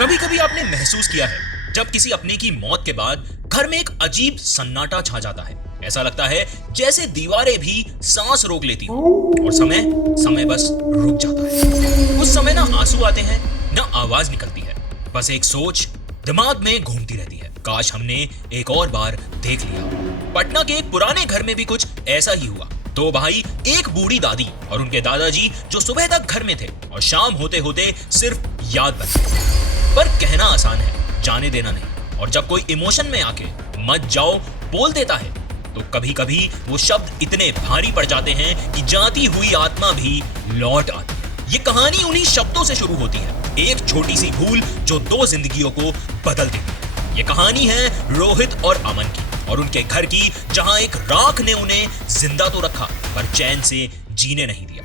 कभी कभी आपने महसूस किया है जब किसी अपने की मौत के बाद घर में एक अजीब सन्नाटा छा जाता है। ऐसा लगता है जैसे दीवारें भी सांस रोक लेती हो और समय समय बस रुक जाता है। उस समय ना आंसू आते हैं ना आवाज निकलती है, बस एक सोच दिमाग में घूमती रहती है, काश हमने एक और बार देख लिया। पटना के एक पुराने घर में भी कुछ ऐसा ही हुआ। दो भाई, एक बूढ़ी दादी और उनके दादाजी जो सुबह तक घर में थे और शाम होते होते सिर्फ याद बन गए। पर कहना आसान है, जाने देना नहीं। और जब कोई इमोशन में आके मत जाओ बोल देता है तो कभी कभी वो शब्द इतने भारी पड़ जाते हैं कि जाती हुई आत्मा भी लौट आती है। ये कहानी उन्हीं शब्दों से शुरू होती है, एक छोटी सी भूल जो दो जिंदगियों को बदल देती है। ये कहानी है रोहित और अमन की और उनके घर की, जहां एक राख ने उन्हें जिंदा तो रखा पर चैन से जीने नहीं दिया।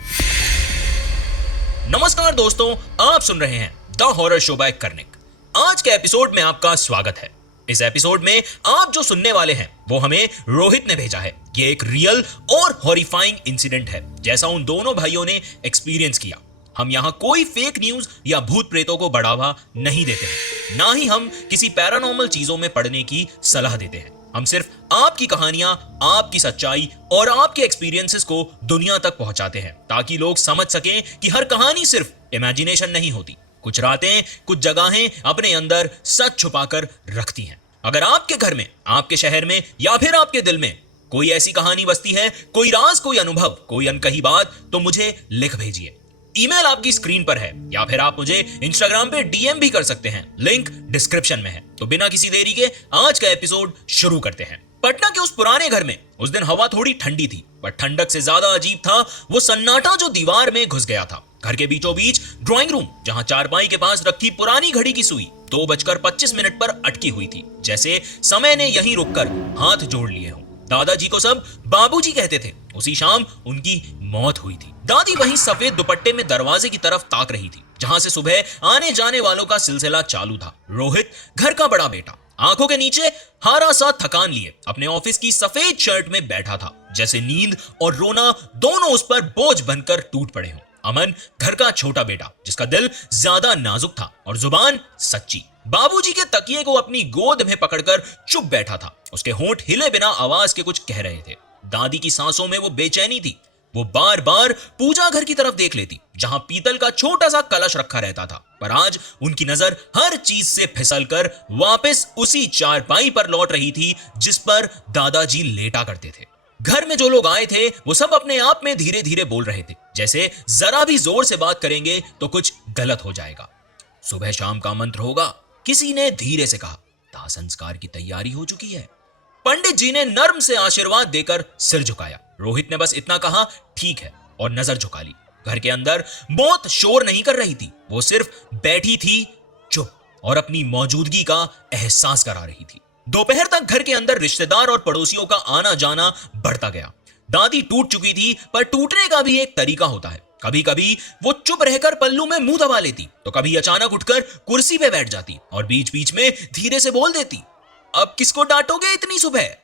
नमस्कार दोस्तों, आप सुन रहे हैं the horror show by Karnik. आज के एपिसोड में आपका स्वागत है। इस एपिसोड में आप जो सुनने वाले हैं वो हमें रोहित ने भेजा है। ये एक रियल और हॉरिफाइंग इंसिडेंट है, जैसा उन दोनों भाइयों ने एक्सपीरियंस किया। हम यहाँ कोई फेक न्यूज या भूत प्रेतों को बढ़ावा नहीं देते हैं, ना ही हम किसी पैरानॉर्मल चीजों में पढ़ने की सलाह देते हैं। हम सिर्फ आपकी कहानियां, आपकी सच्चाई और आपके एक्सपीरियंसेस को दुनिया तक पहुंचाते हैं, ताकि लोग समझ सकें कि हर कहानी सिर्फ इमेजिनेशन नहीं होती। कुछ रातें, कुछ जगहें अपने अंदर सच छुपाकर रखती हैं। अगर आपके घर में, आपके शहर में या फिर आपके दिल में कोई ऐसी कहानी बसती है, कोई राज, कोई अनुभव, कोई अनकही बात, तो मुझे लिख भेजिए। ईमेल आपकी स्क्रीन पर है या फिर आप मुझे इंस्टाग्राम पे डीएम भी कर सकते हैं, लिंक डिस्क्रिप्शन में है। तो बिना किसी देरी के आज का एपिसोड शुरू करते हैं। पटना के उस पुराने घर में उस दिन हवा थोड़ी ठंडी थी, पर ठंडक से ज्यादा अजीब था वो सन्नाटा जो दीवार में घुस गया था। घर के बीचों बीच ड्राइंग रूम, जहां चारपाई के पास रखी पुरानी घड़ी की सुई 2:25 पर अटकी हुई थी, जैसे समय ने यहीं रुककर हाथ जोड़ लिए हों। दादाजी को सब बाबूजी कहते थे। उसी शाम उनकी मौत हुई थी। दादी वहीं सफेद दुपट्टे में दरवाजे की तरफ ताक रही थी, जहां से सुबह आने जाने वालों का सिलसिला चालू था। रोहित, घर का बड़ा बेटा, आंखों के नीचे हारा सा थकान लिए अपने ऑफिस की सफेद शर्ट में बैठा था, जैसे नींद और रोना दोनों उस पर बोझ बनकर टूट पड़े हों। अमन, घर का छोटा बेटा, जिसका दिल ज्यादा नाजुक था और जुबान सच्ची, बाबूजी के तकिए को अपनी गोद में पकड़कर चुप बैठा था। उसके होंठ हिले बिना आवाज के कुछ कह रहे थे। दादी की सांसों में वो बेचैनी थी। वो बार बार पूजा घर की तरफ देख लेती, जहां पीतल का छोटा सा कलश रखा रहता था, पर आज उनकी नजर हर चीज से फिसलकर वापस उसी चारपाई पर लौट रही थी जिस पर दादाजी लेटा करते थे। घर में जो लोग आए थे वो सब अपने आप में धीरे धीरे बोल रहे थे, जैसे जरा भी जोर से बात करेंगे तो कुछ गलत हो जाएगा। सुबह शाम का मंत्र होगा, किसी ने धीरे से कहा। दाह संस्कार की तैयारी हो चुकी है। पंडित जी ने नर्म से आशीर्वाद देकर सिर झुकाया। रोहित ने बस इतना कहा, ठीक है, और नजर झुका ली। घर के अंदर मौत शोर नहीं कर रही थी, वो सिर्फ बैठी थी चुप और अपनी मौजूदगी का एहसास करा रही थी। दोपहर तक घर के अंदर रिश्तेदार और पड़ोसियों का आना जाना बढ़ता गया। दादी टूट चुकी थी, पर टूटने का भी एक तरीका होता है। कभी कभी वो चुप रहकर पल्लू में मुंह दबा लेती, तो कभी अचानक उठकर कुर्सी पे बैठ जाती और बीच बीच में धीरे से बोल देती, अब किसको डांटोगे इतनी सुबह।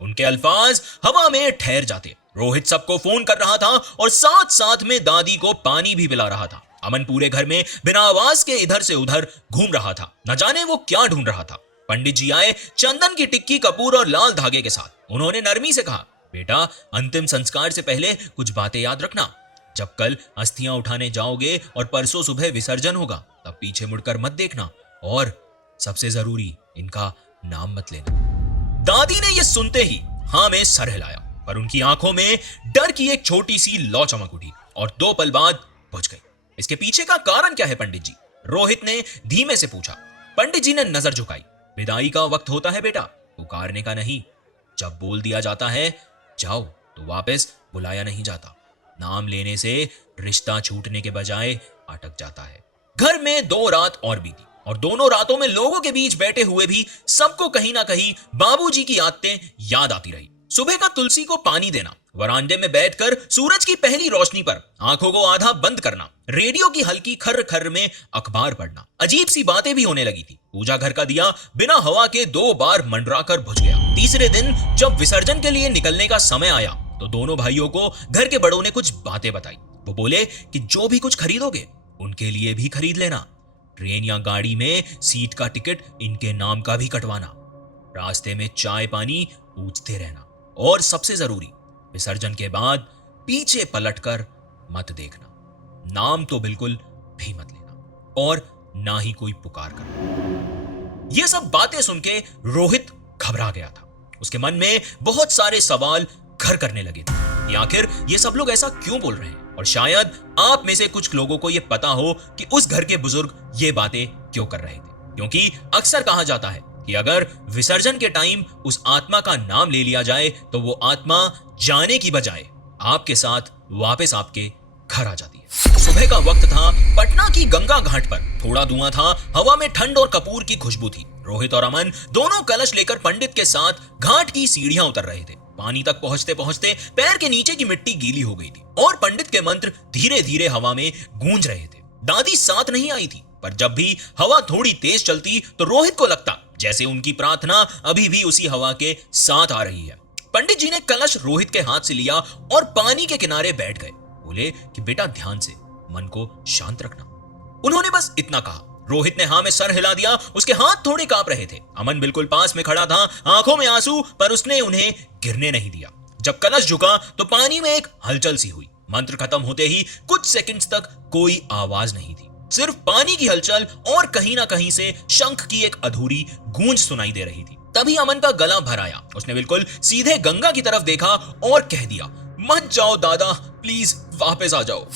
उनके अल्फाज हवा में ठहर जाते। रोहित सबको फोन कर रहा था और साथ साथ में दादी को पानी भी पिला रहा था। अमन पूरे घर में बिना आवाज के इधर से उधर घूम रहा था, न जाने वो क्या ढूंढ रहा था। पंडित जी आए चंदन की टिक्की, कपूर और लाल धागे के साथ। उन्होंने नरमी से कहा, बेटा, अंतिम संस्कार से पहले कुछ बातें याद रखना। जब कल अस्थियां उठाने जाओगे और परसों सुबह विसर्जन होगा, तब पीछे मुड़कर मत देखना, और सबसे जरूरी, इनका नाम मत लेना। दादी ने यह सुनते ही हाँ में सर हिलाया, पर उनकी आंखों में डर की एक छोटी सी लौ चमक उठी और 2 पल बाद बुझ गई। इसके पीछे का कारण क्या है पंडित जी? रोहित ने धीमे से पूछा। पंडित जी ने नजर झुकाई। विदाई का वक्त होता है बेटा, पुकारने का नहीं। जब बोल दिया जाता है जाओ, तो वापस बुलाया नहीं जाता। नाम लेने से रिश्ता छूटने के बजाय अटक जाता है। घर में 2 रात और बीती और दोनों रातों में लोगों के बीच बैठे हुए भी सबको कहीं ना कहीं बाबूजी की आदतें याद आती रही। सुबह का तुलसी को पानी देना, वरांडे में बैठकर सूरज की पहली रोशनी पर आंखों को आधा बंद करना, रेडियो की हल्की खर्र खर्र में अखबार पढ़ना। अजीब सी बातें भी होने लगी थी। पूजा घर का दिया बिना हवा के 2 बार मंडराकर बुझ गया। तीसरे दिन जब विसर्जन के लिए निकलने का समय आया, तो दोनों भाइयों को घर के बड़ों ने कुछ बातें बताई। वो बोले कि जो भी कुछ खरीदोगे उनके लिए भी खरीद लेना। ट्रेन या गाड़ी में सीट का टिकट इनके नाम का भी कटवाना, रास्ते में चाय पानी पूछते रहना, और सबसे जरूरी, विसर्जन के बाद पीछे पलटकर मत देखना, नाम तो बिल्कुल भी मत लेना, और ना ही कोई पुकार करना। ये सब बातें सुन के रोहित घबरा गया था। उसके मन में बहुत सारे सवाल घर करने लगे थे कि आखिर ये सब लोग ऐसा क्यों बोल रहे हैं, और शायद आप में से कुछ लोगों को यह पता हो कि उस घर के बुजुर्ग ये बातें क्यों कर रहे थे। क्योंकि अक्सर कहा जाता है कि अगर विसर्जन के टाइम उस आत्मा का नाम ले लिया जाए तो वो आत्मा जाने की बजाय आपके साथ वापस आपके घर आ जाती है। सुबह का वक्त था। पटना की गंगा घाट पर थोड़ा धुआं था, हवा में ठंड और कपूर की खुशबू थी। रोहित और अमन दोनों कलश लेकर पंडित के साथ घाट की सीढ़ियां उतर रहे थे। पानी तक पहुंचते पहुंचते पैर के नीचे की मिट्टी गीली हो गई थी और पंडित के मंत्र धीरे धीरे हवा में गूंज रहे थे। दादी साथ नहीं आई थी, पर जब भी हवा थोड़ी तेज चलती तो रोहित को लगता जैसे उनकी प्रार्थना अभी भी उसी हवा के साथ आ रही है। पंडित जी ने कलश रोहित के हाथ से लिया और पानी के किनारे बैठ गए। बोले कि बेटा ध्यान से, मन को शांत रखना। उन्होंने बस इतना कहा। रोहित ने हाँ में सर हिला दिया। उसके हाथ थोड़े कांप रहे थे। अमन बिल्कुल पास में खड़ा था, आंखों में आंसू, पर उसने उन्हें गिरने नहीं दिया। जब कलश झुका तो पानी में एक हलचल सी हुई। मंत्र खत्म होते ही कुछ सेकंड्स तक कोई आवाज नहीं थी, सिर्फ पानी की हलचल और कहीं ना कहीं से शंख की एक अधूरी गूंज सुनाई दे रही थी। तभी अमन का गला भर आया। उसने बिल्कुल सीधे गंगा की तरफ देखा और कह दिया, मत जाओ दादा, प्लीज वापस आ जाओ।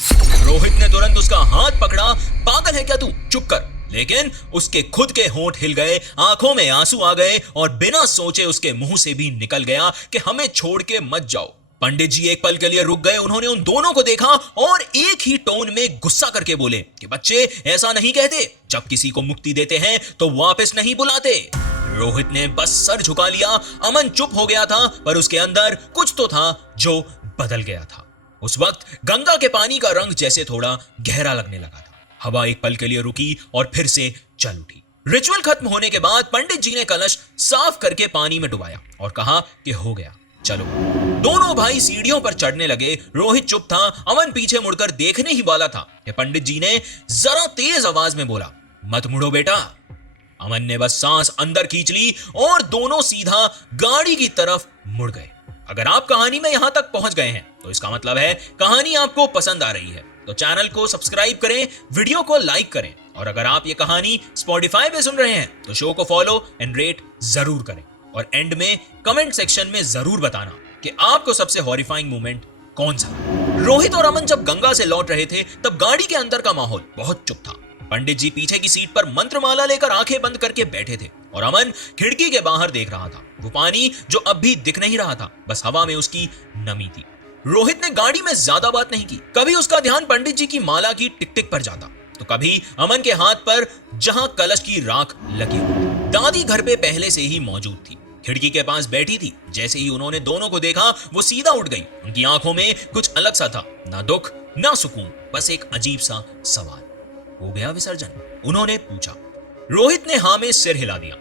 रोहित ने तुरंत उसका हाथ पकड़ा। पागल है क्या तू, चुप कर। लेकिन उसके खुद के होंठ हिल गए, आंखों में आंसू आ गए और बिना सोचे उसके मुंह से भी निकल गया कि हमें छोड़ के मत जाओ। पंडित जी एक पल के लिए रुक गए। उन्होंने उन दोनों को देखा और एक ही टोन में गुस्सा करके बोले कि बच्चे ऐसा नहीं कहते, जब किसी को मुक्ति देते हैं तो वापस नहीं बुलाते। रोहित ने बस सर झुका लिया। अमन चुप हो गया था, पर उसके अंदर कुछ तो था जो बदल गया था। उस वक्त गंगा के पानी का रंग जैसे थोड़ा गहरा लगने लगा था। हवा एक पल के लिए रुकी और फिर से चल उठी। रिचुअल खत्म होने के बाद पंडित जी ने कलश साफ करके पानी में डुबाया और कहा कि हो गया, चलो। दोनों भाई सीढ़ियों पर चढ़ने लगे। रोहित चुप था। अमन पीछे मुड़कर देखने ही वाला था कि पंडित जी ने जरा तेज आवाज में बोला, मत मुड़ो बेटा। अमन ने बस सांस अंदर खींच ली और दोनों सीधा गाड़ी की तरफ मुड़ गए। अगर आप कहानी में यहां तक पहुंच गए हैं तो इसका मतलब है कहानी आपको पसंद आ रही है। तो चैनल को सब्सक्राइब करें, वीडियो को लाइक करें, और अगर आप ये कहानी स्पॉटिफाई पे सुन रहे हैं तो शो को फॉलो एंड रेट जरूर करें। और एंड में कमेंट सेक्शन में जरूर बताना कि आपको सबसे हॉरिफाइंग मोमेंट कौन सा। रोहित और अमन जब गंगा से लौट रहे थे तब गाड़ी के अंदर का माहौल बहुत चुप था। पंडित जी पीछे की सीट पर मंत्रमाला लेकर आंखें बंद करके बैठे थे और अमन खिड़की के बाहर देख रहा था। वो पानी जो अब भी दिख नहीं रहा था, बस हवा में उसकी नमी थी। रोहित ने गाड़ी में ज्यादा बात नहीं की। कभी उसका ध्यान पंडित जी की माला की टिक टिक पर जाता तो कभी अमन के हाथ पर जहां कलश की राख लगी हुई। दादी घर पे पहले से ही मौजूद थी, खिड़की के पास बैठी थी। जैसे ही उन्होंने दोनों को देखा वो सीधा उठ गई। उनकी आंखों में कुछ अलग सा था, ना दुख ना सुकून, बस एक अजीब सा सवाल। हो गया विसर्जन? उन्होंने पूछा। रोहित ने हाँ में सिर हिला दिया।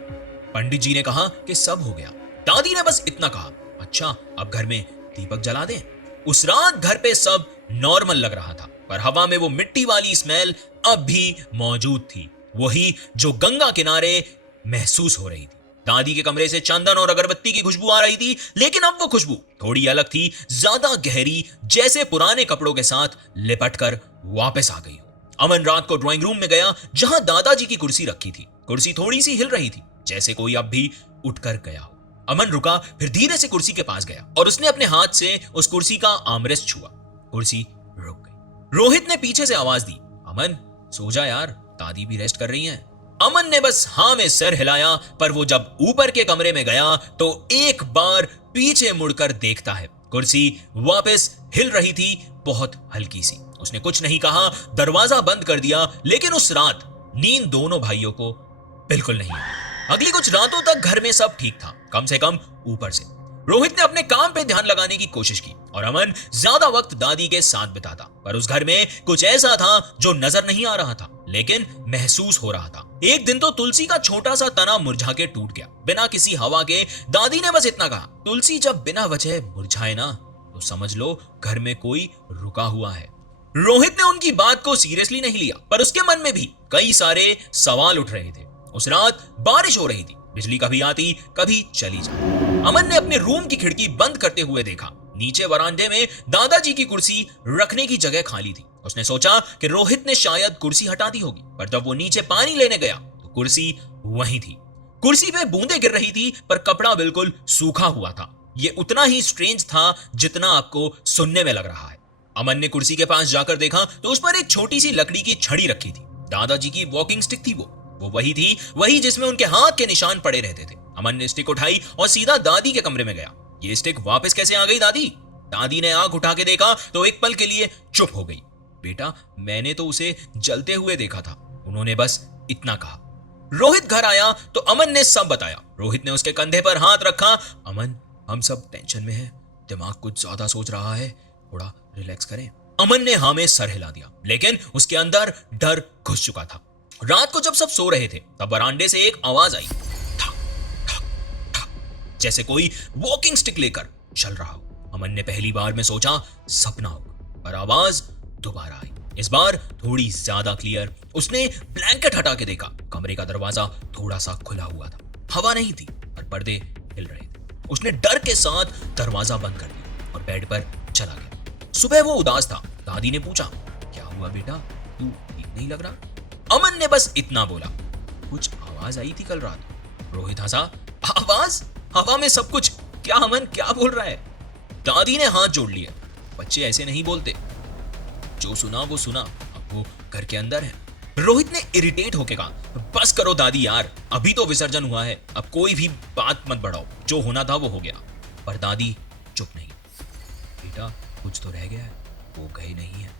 पंडित जी ने कहा कि सब हो गया। दादी ने बस इतना कहा, अच्छा अब घर में दीपक जला दें। उस रात घर पे सब नॉर्मल लग रहा था, पर हवा में वो मिट्टी वाली स्मेल अब भी मौजूद थी, वही जो गंगा किनारे महसूस हो रही थी। दादी के कमरे से चंदन और अगरबत्ती की खुशबू आ रही थी, लेकिन अब वो खुशबू थोड़ी अलग थी, ज्यादा गहरी, जैसे पुराने कपड़ों के साथ लिपट कर वापस आ गई हो। अमन रात को ड्राइंग रूम में गया जहां दादाजी की कुर्सी रखी थी। कुर्सी थोड़ी सी हिल रही थी, जैसे कोई अब भी उठकर गया हो। अमन रुका, फिर धीरे से कुर्सी के पास गया और उसने अपने हाथ से उस कुर्सी का आर्मरेस्ट छुआ। कुर्सी रुक गई। रोहित ने पीछे से आवाज दी, अमन सो जा यार, दादी भी रेस्ट कर रही हैं। अमन ने बस हाँ में सर हिलाया, पर वो जब ऊपर के कमरे में गया तो एक बार पीछे मुड़कर देखता है, कुर्सी वापस हिल रही थी, बहुत हल्की सी। उसने कुछ नहीं कहा, दरवाजा बंद कर दिया। लेकिन उस रात नींद दोनों भाइयों को बिल्कुल नहीं आई। अगली कुछ रातों तक घर में सब ठीक था, कम से कम ऊपर से। रोहित ने अपने काम पे ध्यान लगाने की कोशिश की और अमन ज्यादा वक्त दादी के साथ बिताता, पर उस घर में कुछ ऐसा था जो नजर नहीं आ रहा था, लेकिन महसूस हो रहा था। एक दिन तो तुलसी का छोटा सा तना मुरझा के टूट गया, बिना किसी हवा के। दादी ने बस इतना कहा, तुलसी जब बिना वजह मुरझाए ना तो समझ लो घर में कोई रुका हुआ है। रोहित ने उनकी बात को सीरियसली नहीं लिया, पर उसके मन में भी कई सारे सवाल उठ रहे थे। उस रात बारिश हो रही थी, बिजली कभी आती कभी चली जाती। अमन ने अपने रूम की खिड़की बंद करते हुए देखा, नीचे वरांडे में दादाजी की कुर्सी रखने की जगह खाली थी। उसने सोचा कि रोहित ने शायद कुर्सी हटा दी होगी, पर जब वो नीचे पानी लेने गया तो कुर्सी वहीं थी। कुर्सी पे बूंदें गिर रही थी, पर कपड़ा बिल्कुल सूखा हुआ था। ये उतना ही स्ट्रेंज था जितना आपको सुनने में लग रहा है। अमन ने कुर्सी के पास जाकर देखा तो उस पर एक छोटी सी लकड़ी की छड़ी रखी थी। दादाजी की वॉकिंग स्टिक थी। वो वही थी, वही जिसमें उनके हाथ के निशान पड़े रहते थे। अमन ने स्टिक उठाई और सीधा दादी के कमरे में गया। ये स्टिक वापस कैसे आ गई दादी? दादी ने आंख उठा के देखा तो एक पल के लिए चुप हो गई। बेटा, मैंने तो उसे जलते हुए देखा था, उन्होंने बस इतना कहा। रोहित घर आया तो अमन ने सब बताया। रोहित ने उसके कंधे पर हाथ रखा। अमन, हम सब टेंशन में हैं, दिमाग कुछ ज्यादा सोच रहा है, थोड़ा रिलैक्स करें। अमन ने हाँ में सर हिला दिया, लेकिन उसके अंदर डर घुस चुका था। रात को जब सब सो रहे थे तब बरामदे से एक आवाज आई, ठक ठक ठक, जैसे कोई वॉकिंग स्टिक लेकर चल रहा हो। अमन ने पहली बार में सोचा सपना होगा, पर आवाज दोबारा आई, इस बार थोड़ी ज्यादा क्लियर। उसने ब्लैंकेट हटा के देखा, कमरे का दरवाजा थोड़ा सा खुला हुआ था। हवा नहीं थी, पर पर्दे हिल रहे थे। उसने डर के साथ दरवाजा बंद कर दिया और बेड पर चला गया। सुबह वो उदास था। दादी ने पूछा, क्या हुआ बेटा, तू ठीक नहीं लग रहा? अमन ने बस इतना बोला, कुछ आवाज आई थी कल रात। रोहित हंसा, आवाज? हवा में सब कुछ? क्या अमन, क्या बोल रहा है? दादी ने हाथ जोड़ लिए, बच्चे ऐसे नहीं बोलते, जो सुना वो सुना, अब वो घर के अंदर है। रोहित ने इरिटेट होके कहा, बस करो दादी यार, अभी तो विसर्जन हुआ है, अब कोई भी बात मत बढ़ाओ, जो होना था वो हो गया। पर दादी चुप नहीं। बेटा, कुछ तो रह गया है, वो गए नहीं है,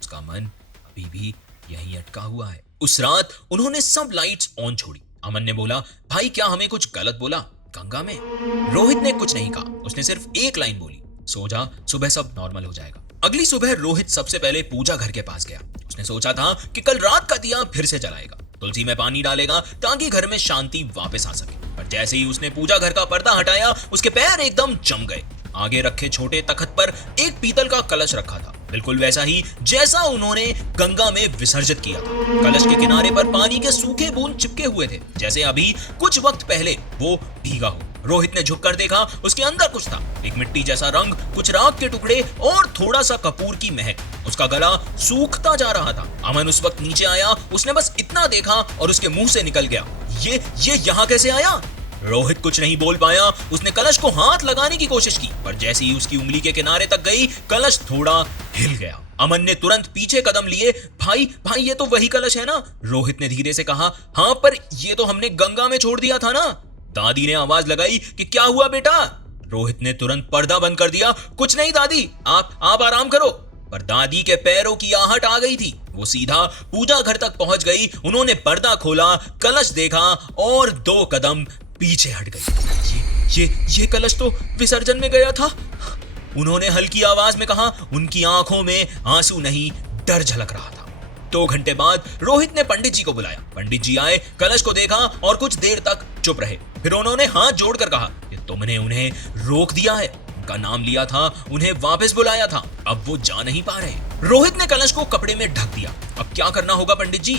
उसका मन अभी भी यहीं अटका हुआ है। उस रात उन्होंने सब लाइट्स ऑन छोड़ी। अमन ने बोला, भाई क्या हमें कुछ गलत बोला गंगा में? रोहित ने कुछ नहीं कहा, उसने सिर्फ एक लाइन बोली, सो जा, सुबह सब नॉर्मल हो जाएगा। अगली सुबह रोहित सबसे पहले पूजा घर के पास गया। उसने सोचा था कि कल रात का दिया फिर से जलाएगा, तुलसी में पानी डालेगा ताकि घर में शांति वापस आ सके। पर जैसे ही उसने पूजा घर का पर्दा हटाया, उसके पैर एकदम जम गए। आगे रखे छोटे तख्त पर एक पीतल का कलश रखा था, बिल्कुल वैसा ही जैसा उन्होंने गंगा में विसर्जित किया था। कलश के किनारे पर पानी के सूखे बूंद चिपके हुए थे, जैसे अभी कुछ वक्त पहले वो भीगा हो। रोहित ने झुककर देखा, उसके अंदर कुछ था, एक मिट्टी जैसा रंग, कुछ राख के टुकड़े और थोड़ा सा कपूर की महक। उसका गला सूखता जा रहा था। अमन उस वक्त नीचे आया, उसने बस इतना देखा और उसके मुंह से निकल गया, ये यहाँ कैसे आया? रोहित कुछ नहीं बोल पाया। उसने कलश को हाथ लगाने की कोशिश की, पर जैसे ही उसकी उंगली के किनारे तक गई, कलश थोड़ा हिल गया। अमन ने तुरंत पीछे कदम लिए। भाई ये तो वही कलश है ना? रोहित ने धीरे से कहा। हाँ, पर ये तो हमने गंगा में छोड़ दिया था ना? दादी ने आवाज लगाई कि क्या हुआ बेटा? रोहित ने तुरंत पर्दा बंद कर दिया। कुछ नहीं दादी, आप आराम करो। पर दादी के पैरों की आहट आ गई थी। वो सीधा पूजा घर तक पहुंच गई। उन्होंने पर्दा खोला, कलश देखा और 2 कदम पीछे हट गई। ये कलश तो विसर्जन में गया था, उन्होंने हल्की आवाज में कहा। उनकी आंखों में आंसू नहीं, डर झलक रहा था। 2 घंटे बाद रोहित ने पंडित जी को बुलाया। पंडित जी आए, कलश को देखा और कुछ देर तक चुप रहे। फिर उन्होंने हाथ जोड़कर कहा कि तुमने उन्हें रोक दिया है, उनका नाम लिया था, उन्हें वापस बुलाया था, अब वो जा नहीं पा रहे। रोहित ने कलश को कपड़े में ढक दिया। अब क्या करना होगा पंडित जी?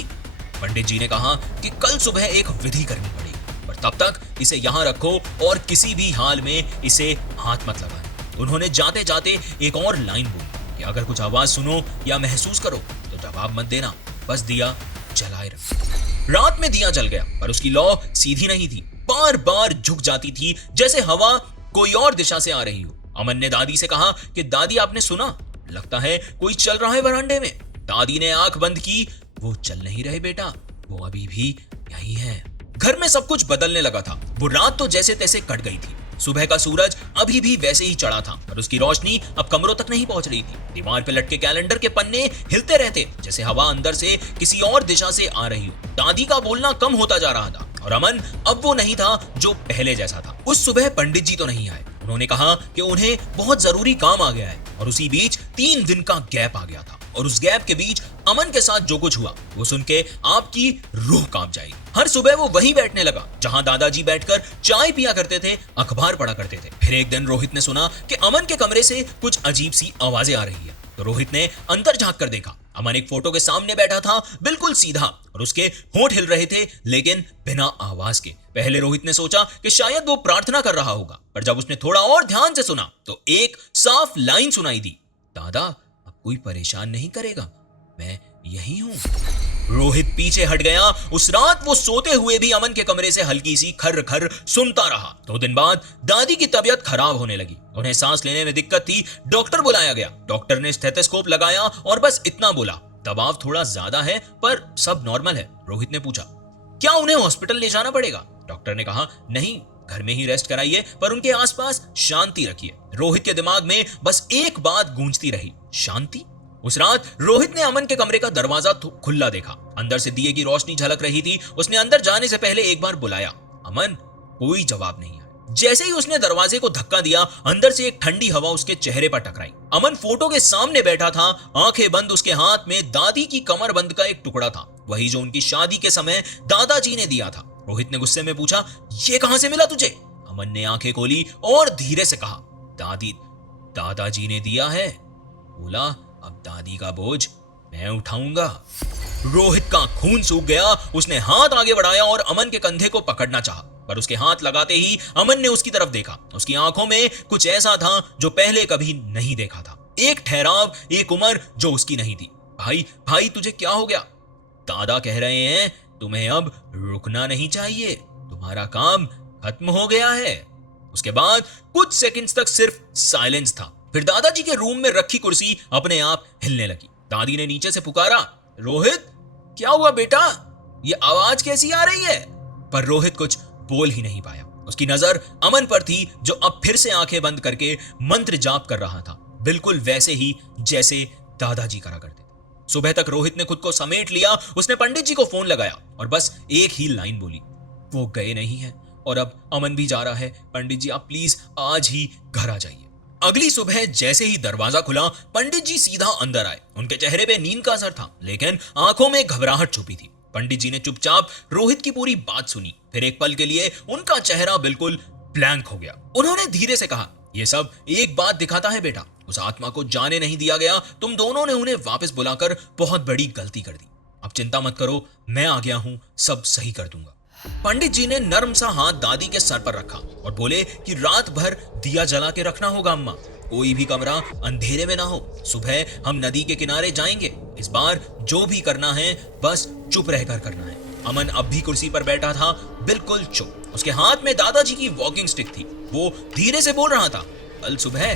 पंडित जी ने कहा कि कल सुबह एक विधि करनी पड़ेगी, पर तब तक इसे यहाँ रखो और किसी भी हाल में इसे हाथ मत लगाना। उन्होंने जाते जाते एक और लाइन बोली कि अगर कुछ आवाज सुनो या महसूस करो तो जवाब मत देना, बस दिया जलाए रखो। रात में दिया जल गया, पर उसकी लौ सीधी नहीं थी, बार बार झुक जाती थी, जैसे हवा कोई और दिशा से आ रही हो। अमन ने दादी से कहा कि दादी आपने सुना? लगता है कोई चल रहा है वरांडे में। दादी ने आंख बंद की। वो चल नहीं रहे बेटा, वो अभी भी यही है। घर में सब कुछ बदलने लगा था। वो रात तो जैसे तैसे कट गई थी। सुबह का सूरज अभी भी वैसे ही चढ़ा था, पर उसकी रोशनी अब कमरों तक नहीं पहुंच रही थी। दीवार पे लटके कैलेंडर के पन्ने हिलते रहते, जैसे हवा अंदर से किसी और दिशा से आ रही हो। दादी का बोलना कम होता जा रहा था और अमन अब वो नहीं था जो पहले जैसा था। उस सुबह पंडित जी तो नहीं आए। उन्होंने कहा कि उन्हें बहुत जरूरी काम आ गया है, और उसी बीच 3 दिन का गैप आ गया था। और उस गैप के बीच अमन के साथ जो कुछ हुआ वो सुन के आपकी रूह कांप जाएगी। हर सुबह वो वहीं बैठने लगा जहां दादाजी बैठकर चाय पिया करते थे, अखबार पढ़ा करते थे। फिर एक दिन रोहित ने सुना कि अमन के कमरे से कुछ अजीब सी आवाजें आ रही है। तो रोहित ने अंदर झांक कर देखा। अमन एक फोटो के सामने बैठा था, बिल्कुल सीधा, और उसके होंठ हिल रहे थे, लेकिन बिना आवाज के। पहले रोहित ने सोचा कि शायद वो प्रार्थना कर रहा होगा, पर जब उसने थोड़ा और ध्यान से सुना तो एक साफ लाइन सुनाई दी, दादा अब कोई परेशान नहीं करेगा, मैं यही हूं। रोहित पीछे हट गया। उस रात वो सोते हुए भी अमन के कमरे से हल्की सी खर खर सुनता रहा। 2 दिन बाद दादी की तबीयत खराब होने लगी। उन्हें सांस लेने में दिक्कत थी। डॉक्टर बुलाया गया। डॉक्टर ने स्टेथोस्कोप लगाया और बस इतना बोला, दबाव थोड़ा ज्यादा है पर सब नॉर्मल है। रोहित ने पूछा, क्या उन्हें हॉस्पिटल ले जाना पड़ेगा? डॉक्टर ने कहा, नहीं, घर में ही रेस्ट कराइए, पर उनके आसपास शांति रखिए। रोहित के दिमाग में बस एक बात गूंजती रही, शांति। उस रात रोहित ने अमन के कमरे का दरवाजा खुला देखा। अंदर से दिए की रोशनी झलक रही थी। उसने अंदर जाने से पहले एक बार बुलाया, अमन। कोई जवाब नहीं आया। जैसे ही उसने दरवाजे को धक्का दिया, अंदर से एक ठंडी हवा उसके चेहरे पर टकराई। अमन फोटो के सामने बैठा था, आंखें बंद। उसके हाथ में दादी की कमरबंद का एक टुकड़ा था, वही जो उनकी शादी के समय दादाजी ने दिया था। रोहित ने गुस्से में पूछा, ये कहां से मिला तुझे? अमन ने आंखें खोली और धीरे से कहा, दादाजी ने दिया है। बोला, अब दादी का बोझ मैं उठाऊंगा। रोहित का खून सूख गया। उसने हाथ आगे बढ़ाया और अमन के कंधे को पकड़ना चाहा, पर उसके हाथ लगाते ही अमन ने उसकी तरफ देखा। उसकी आंखों में कुछ ऐसा था जो पहले कभी नहीं देखा था, एक ठहराव, एक उम्र जो उसकी नहीं थी। भाई तुझे क्या हो गया? दादा कह रहे हैं तुम्हें अब रुकना नहीं चाहिए, तुम्हारा काम खत्म हो गया है। उसके बाद कुछ सेकंड्स तक सिर्फ साइलेंस था। फिर दादाजी के रूम में रखी कुर्सी अपने आप हिलने लगी। दादी ने नीचे से पुकारा, रोहित क्या हुआ बेटा? ये आवाज कैसी आ रही है? पर रोहित कुछ बोल ही नहीं पाया। उसकी नजर अमन पर थी, जो अब फिर से आंखें बंद करके मंत्र जाप कर रहा था, बिल्कुल वैसे ही जैसे दादाजी करा करते थे। सुबह तक रोहित ने खुद को समेट लिया। उसने पंडित जी को फोन लगाया और बस एक ही लाइन बोली, वो गए नहीं है और अब अमन भी जा रहा है। पंडित जी आप प्लीज आज ही घर आ जाइए। अगली सुबह जैसे ही दरवाजा खुला, पंडित जी सीधा अंदर आए। उनके चेहरे पे नींद का असर था, लेकिन आंखों में घबराहट छुपी थी। पंडित जी ने चुपचाप रोहित की पूरी बात सुनी। फिर एक पल के लिए उनका चेहरा बिल्कुल ब्लैंक हो गया। उन्होंने धीरे से कहा, यह सब एक बात दिखाता है बेटा, उस आत्मा को जाने नहीं दिया गया। तुम दोनों ने उन्हें वापस बुलाकर बहुत बड़ी गलती कर दी। अब चिंता मत करो, मैं आ गया हूं, सब सही कर दूंगा। पंडित जी ने नर्म सा हाथ दादी के सर पर रखा और बोले कि रात भर दिया जला के रखना होगा अम्मा, कोई भी कमरा अंधेरे में ना हो। सुबह हम नदी के किनारे जाएंगे। इस बार जो भी करना है बस चुप रहकर करना है। अमन अब भी कुर्सी पर बैठा था, बिल्कुल चुप। उसके हाथ में दादाजी की वॉकिंग स्टिक थी। वो धीरे से बोल रहा था, कल सुबह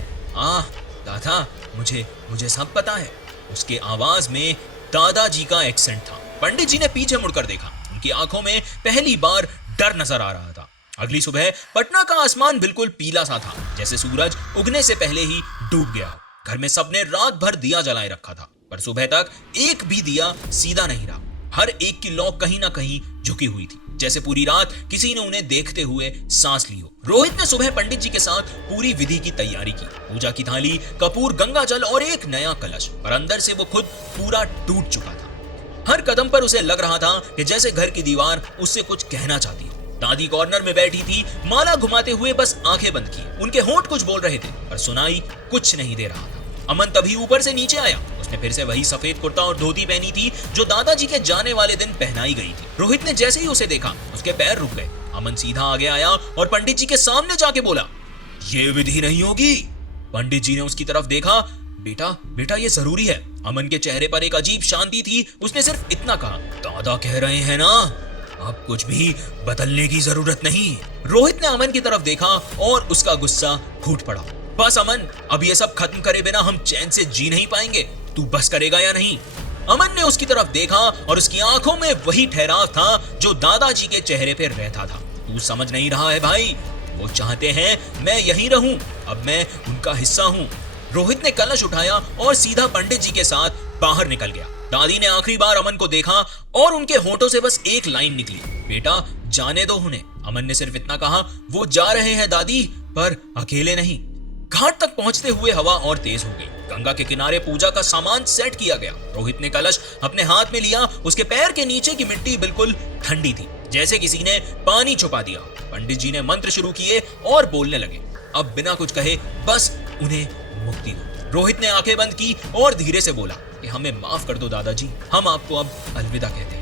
दादा मुझे सब पता है। उसके आवाज में दादाजी का एक्सेंट था। पंडित जी ने पीछे मुड़कर देखा। उनकी आंखों में पहली बार डर नजर आ रहा था। अगली सुबह पटना का आसमान बिल्कुल पीला सा था, जैसे सूरज उगने से पहले ही डूब गया हो। घर में सबने रात भर दिया जलाए रखा था, पर सुबह तक एक भी दिया सीधा नहीं रहा। हर एक की लौ कहीं ना कहीं झुकी हुई थी, जैसे पूरी रात किसी ने उन्हें देखते हुए सांस ली हो। रोहित ने सुबह पंडित जी के साथ पूरी विधि की तैयारी की। पूजा की थाली, कपूर, गंगा जल और एक नया कलश, पर अंदर से वो खुद पूरा टूट चुका था। हर कदम पर उसे लग रहा था कि जैसे घर की दीवार उससे कुछ कहना चाहती हो। दादी कॉर्नर में बैठी थी, माला घुमाते हुए बस आंखें बंद की। उनके होंठ कुछ बोल रहे थे, पर सुनाई कुछ नहीं दे रहा था। अमन तभी ऊपर से नीचे आया। उसने फिर से वही सफेद कुर्ता और धोती पहनी थी जो दादाजी के जाने वाले दिन पहनाई गई थी। रोहित ने जैसे ही उसे देखा, उसके पैर रुक गए। अमन सीधा आगे आया और पंडित जी के सामने जाके बोला, ये विधि नहीं होगी। पंडित जी ने उसकी तरफ देखा, बेटा ये जरूरी है। अमन के चेहरे पर एक अजीब शांति थी। उसने सिर्फ इतना कहा, दादा कह रहे हैं ना, अब कुछ भी बदलने की जरूरत नहीं। रोहित ने अमन की तरफ देखा और उसका गुस्सा फूट पड़ा। बस अमन, अब ये सब खत्म करे बिना हम चैन से जी नहीं पाएंगे। तू बस करेगा या नहीं? अमन ने उसकी तरफ देखा और उसकी आंखों में वही ठहराव था जो दादाजी के चेहरे पर रहता था। तू समझ नहीं रहा है भाई, वो चाहते हैं मैं यहीं रहूं, अब मैं उनका हिस्सा हूं। रोहित ने कलश उठाया और सीधा पंडित जी के साथ बाहर निकल गया। दादी ने आखिरी बार अमन को देखा और उनके होठों से बस एक लाइन निकली, बेटा जाने दो उन्हें। अमन ने सिर्फ इतना कहा, वो जा रहे हैं दादी, पर अकेले नहीं। घाट तक पहुंचते हुए हवा और तेज हो गई। गंगा के किनारे पूजा का सामान सेट किया गया। रोहित ने कलश अपने हाथ में लिया। उसके पैर के नीचे की मिट्टी बिल्कुल ठंडी थी, जैसे किसी ने पानी छुपा दिया। पंडित जी ने मंत्र शुरू किए और बोलने लगे, अब बिना कुछ कहे बस उन्हें मुक्ति दो। रोहित ने आंखें बंद की और धीरे से बोला कि हमें माफ कर दो दादाजी, हम आपको अब अलविदा कहते हैं।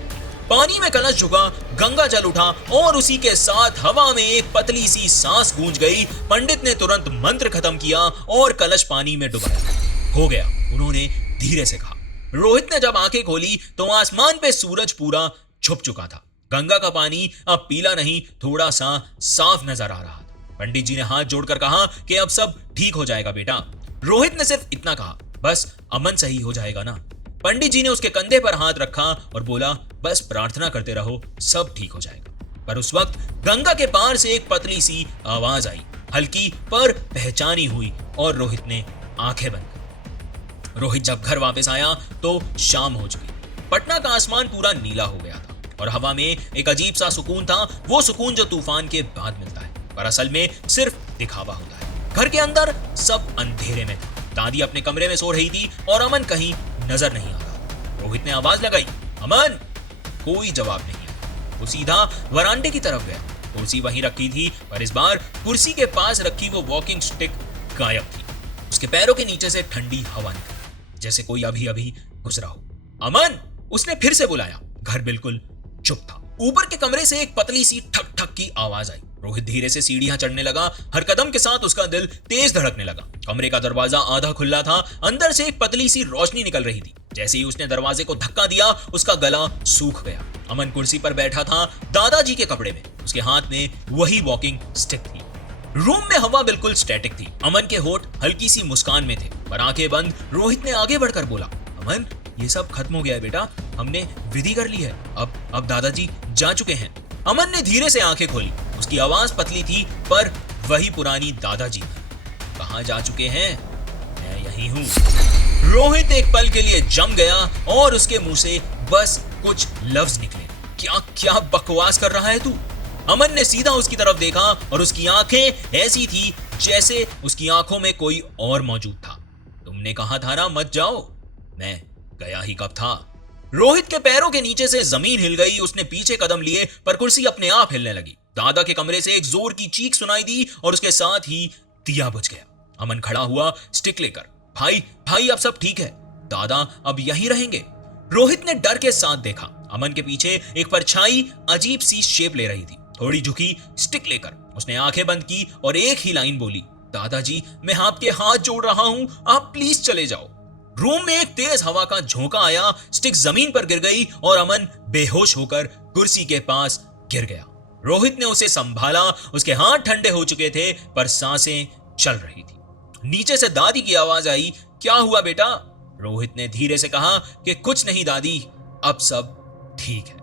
पानी में कलश झुका, गंगा जल उठा और उसी के साथ हवा में एक पतली सी सांस गूंज गई। पंडित ने तुरंत मंत्र खत्म किया और कलश पानी में डुबाया। हो गया, उन्होंने धीरे से कहा। रोहित ने जब आंखें खोली तो आसमान पे सूरज पूरा छुप चुका था। गंगा का पानी अब पीला नहीं, थोड़ा सा साफ नजर आ रहा था। पंडित जी ने हाथ जोड़कर कहा कि अब सब ठीक हो जाएगा बेटा। रोहित ने सिर्फ इतना कहा, बस अमन सही हो जाएगा ना। पंडित जी ने उसके कंधे पर हाथ रखा और बोला, बस प्रार्थना करते रहो, सब ठीक हो जाएगा। पर उस वक्त गंगा के पार से एक पतली सी आवाज आई, हल्की पर पहचानी हुई, और रोहित ने आंखें बंद कर। रोहित जब घर वापस आया तो शाम हो चुकी। पटना का आसमान पूरा नीला हो गया था और हवा में एक अजीब सा सुकून था, वो सुकून जो तूफान के बाद मिलता है, पर असल में सिर्फ दिखावा होता है। घर के अंदर सब अंधेरे में था। दादी अपने कमरे में सो रही थी और अमन कहीं नजर नहीं आ रहा। रोहित ने आवाज लगाई, अमन। कोई जवाब नहीं आया। वो सीधा वरांडे की तरफ गया। कुर्सी वहीं रखी थी, पर इस बार कुर्सी के पास रखी वो वॉकिंग स्टिक गायब थी। उसके पैरों के नीचे से ठंडी हवा निकली, जैसे कोई अभी अभी गुजरा हो। अमन, उसने फिर से बुलाया। घर बिल्कुल चुप था। ऊपर के कमरे से एक पतली सी ठक ठक की आवाज आई। रोहित धीरे से सीढ़ियां चढ़ने लगा। हर कदम के साथ उसका दिल तेज धड़कने लगा। कमरे का दरवाजा आधा खुला था। अंदर से एक पतली सी रोशनी निकल रही थी। जैसे ही उसने दरवाजे को धक्का दिया, उसका गला सूख गया। अमन कुर्सी पर बैठा था, दादाजी के कपड़े में। उसके हाथ में वही वॉकिंग स्टिक थी। रूम में हवा बिल्कुल स्टैटिक थी। अमन के होठ हल्की सी मुस्कान में थे, पर आंखें बंद। रोहित ने आगे बढ़कर बोला, अमन, ये सब खत्म हो गया है बेटा, हमने विधि कर ली है। अब दादाजी जा चुके हैं। अमन ने धीरे से आंखें खोली। उसकी आवाज पतली थी, पर वही पुरानी दादाजी थी। कहां जा चुके हैं? मैं यही हूं। रोहित एक पल के लिए जम गया और उसके मुंह से बस कुछ लफ्ज निकले। क्या क्या बकवास कर रहा है तू? अमन ने सीधा उसकी तरफ देखा और उसकी आंखें ऐसी थी जैसे उसकी आंखों में कोई और मौजूद था। तुमने कहा था ना मत जाओ, मैं गया ही कब था। रोहित के पैरों के नीचे से जमीन हिल गई। उसने पीछे कदम लिए, पर कुर्सी अपने आप हिलने लगी। दादा के कमरे से एक जोर की चीख सुनाई दी और उसके साथ ही दिया बुझ गया। अमन खड़ा हुआ स्टिक लेकर। भाई अब सब ठीक है, दादा अब यहीं रहेंगे। रोहित ने डर के साथ देखा। अमन के पीछे एक परछाई अजीब सी शेप ले रही थी, थोड़ी झुकी स्टिक लेकर। उसने आंखें बंद की और एक ही लाइन बोली, दादाजी मैं आपके हाथ जोड़ रहा हूं, आप प्लीज चले जाओ। रूम में एक तेज हवा का झोंका आया, स्टिक जमीन पर गिर गई और अमन बेहोश होकर कुर्सी के पास गिर गया। रोहित ने उसे संभाला। उसके हाथ ठंडे हो चुके थे, पर सांसें चल रही थी। नीचे से दादी की आवाज आई, क्या हुआ बेटा? रोहित ने धीरे से कहा कि कुछ नहीं दादी, अब सब ठीक है।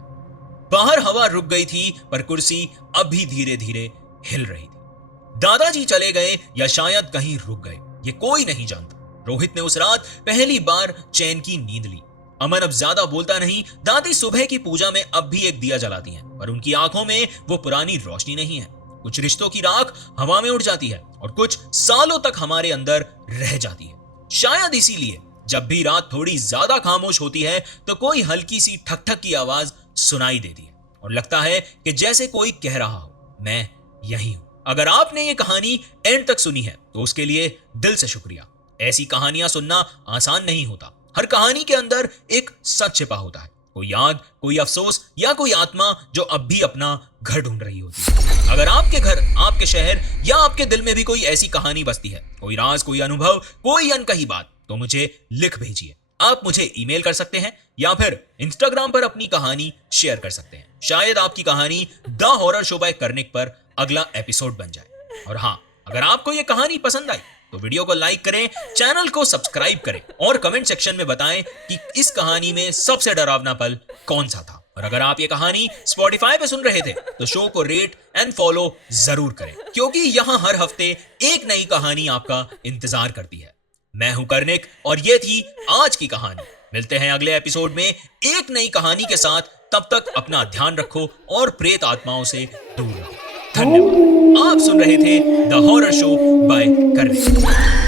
बाहर हवा रुक गई थी, पर कुर्सी अब भी धीरे धीरे हिल रही थी। दादाजी चले गए या शायद कहीं रुक गए, ये कोई नहीं जानता। रोहित ने उस रात पहली बार चैन की नींद ली। अमन अब ज्यादा बोलता नहीं। दादी सुबह की पूजा में अब भी एक दिया जलाती हैं, पर उनकी आंखों में वो पुरानी रोशनी नहीं है। कुछ रिश्तों की राख हवा में उड़ जाती है और कुछ सालों तक हमारे अंदर रह जाती है। शायद इसीलिए जब भी रात थोड़ी ज्यादा खामोश होती है तो कोई हल्की सी ठक ठक की आवाज सुनाई देती है और लगता है कि जैसे कोई कह रहा हो, मैं यही हूं। अगर आपने ये कहानी एंड तक सुनी है तो उसके लिए दिल से शुक्रिया। ऐसी कहानियां सुनना आसान नहीं होता। हर कहानी के अंदर एक सच छिपा होता है, कोई याद, कोई अफसोस या कोई आत्मा जो अब भी अपना घर ढूंढ रही होती है। अगर आपके घर, आपके शहर या आपके दिल में भी कोई ऐसी कहानी बसती है, कोई राज, कोई अनुभव, कोई अनकही बात, तो मुझे लिख भेजिए। आप मुझे ईमेल कर सकते हैं या फिर इंस्टाग्राम पर अपनी कहानी शेयर कर सकते हैं। शायद आपकी कहानी the horror show by Karnik पर अगला एपिसोड बन जाए। और हाँ, अगर आपको यह कहानी पसंद आई तो वीडियो को लाइक करें, चैनल को सब्सक्राइब करें और कमेंट सेक्शन में बताएं कि इस कहानी में सबसे डरावना पल कौन सा था। और अगर आप ये कहानी स्पॉटिफाई पे सुन रहे थे तो शो को रेट एंड फॉलो जरूर करें, क्योंकि यहाँ हर हफ्ते एक नई कहानी आपका इंतजार करती है। मैं हूं कर्णिक और ये थी आज की कहानी। मिलते हैं अगले एपिसोड में एक नई कहानी के साथ। तब तक अपना ध्यान रखो और प्रेत आत्माओं से दूर रहो। धन्यवाद। आप सुन रहे थे the horror show by Karnik.